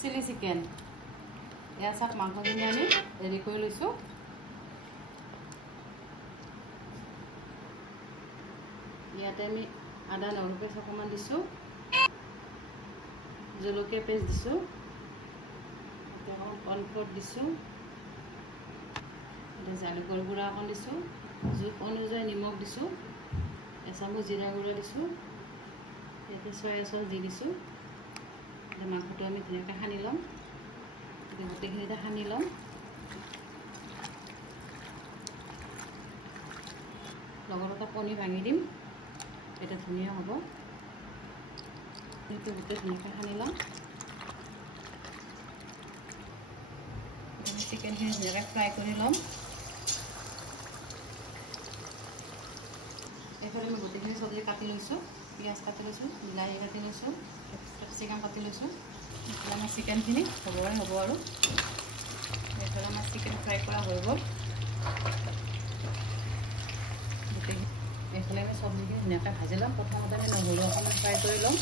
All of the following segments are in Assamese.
চিলি চিকেন এয়া চাওক মাংসখিনি আমি ৰেডি কৰি লৈছোঁ ইয়াতে আমি আদা নহৰু পেষ্ট অকণমান দিছোঁ জলকীয়া পেষ্ট দিছোঁ কৰ্ণফ্ল'ৰ দিছোঁ জালুকৰ গুড়া অকণ দিছোঁ জোখ অনুযায়ী নিমখ দিছোঁ এচামুচ জিৰা গুড়া দিছোঁ ইয়াতে চয়া চচ দি দিছোঁ মাংসটো আমি ধুনীয়াকৈ সানি ল'ম গোটেইখিনিতে সানি ল'ম লগত এটা কণী ভাঙি দিম এটা ধুনীয়া হ'ব সেইটো গোটেই ধুনীয়াকৈ সানি ল'ম চিকেনখিনি ধুনীয়াকৈ ফ্ৰাই কৰি ল'ম এইফালে মই গোটেইখিনি চব্জি কাটি লৈছোঁ পিঁয়াজ কাটি লৈছোঁ বিলাহী কাটি লৈছোঁ কেপচিকাম কাটি লৈছোঁ এইফালে আমাৰ চিকেনখিনি হ'ব আৰু এইফালে আমাৰ চিকেন ফ্ৰাই কৰা হৈ গ'ল গোটেইখিনি এইফালে আমি চব্জিখিনি ধুনীয়াকৈ ভাজি ল'ম প্ৰথমতে আমি নহৰু অকণমান ফ্ৰাই কৰি ল'ম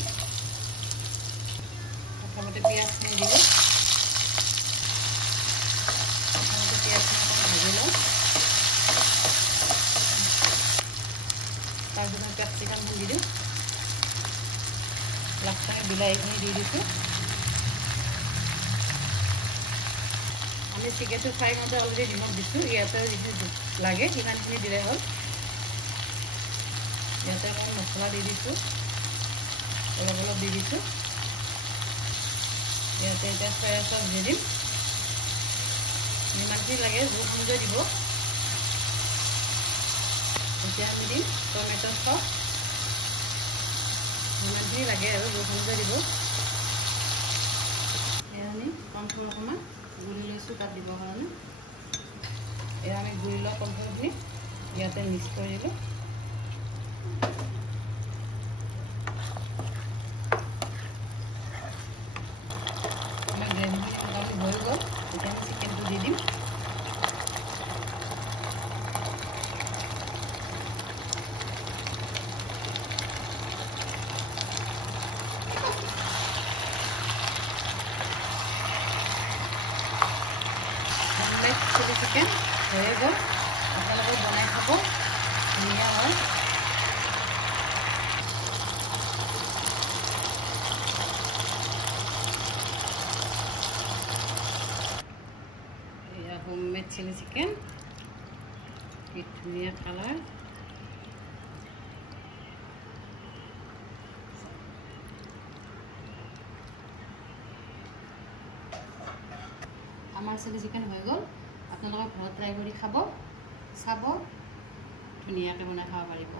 প্ৰথমতে পিঁয়াজখিনি দিলোঁ ভাজি লওঁ তাৰপিছত আমি কেপচিকামখিনি দি দিওঁ লাষ্টত আমি বিলাহীখিনি দি দিছোঁ আমি চিকেনটো ফ্ৰাই কৰোঁতে অলৰেডি নিমখ দিছোঁ ইয়াতে যিটো লাগে সিমানখিনি দিলে হ'ল ইয়াতে অকণমান মছলা দি দিছোঁ অলপ দি দিছোঁ ইয়াতে এতিয়া চয়া চচ দি দিম যিমানখিনি লাগে জোখ অনুযায়ী দিব এতিয়া আমি দিম টমেটো চচ যিমানখিনি লাগে আৰু জোখ অনুযায়ী দিব এয়া আমি কৰ্ণফ্ল'ৰ অকণমান গুড়ি লৈছোঁ তাত দিবৰ কাৰণে এয়া আমি গুড়ি লোৱা কৰ্ণফ্ল'ৰখিনি ইয়াতে মিক্স কৰি দিলোঁ আমাৰ গ্ৰেভিখিনি মোটামুটি হৈ গ'ল এতিয়া আমি চিকেনটো দি দিম চিলি চিকেন হৈ গ'ল আপোনালোকে বনাই খাব ধুনীয়া হয় এয়া হোমমেড চিলি চিকেন কি ধুনীয়া কালাৰ আমাৰ চিলি চিকেন হৈ গ'ল আপোনালোকে ঘৰত ট্ৰাই কৰি খাব চাব ধুনীয়াকৈ বনাই খাব পাৰিব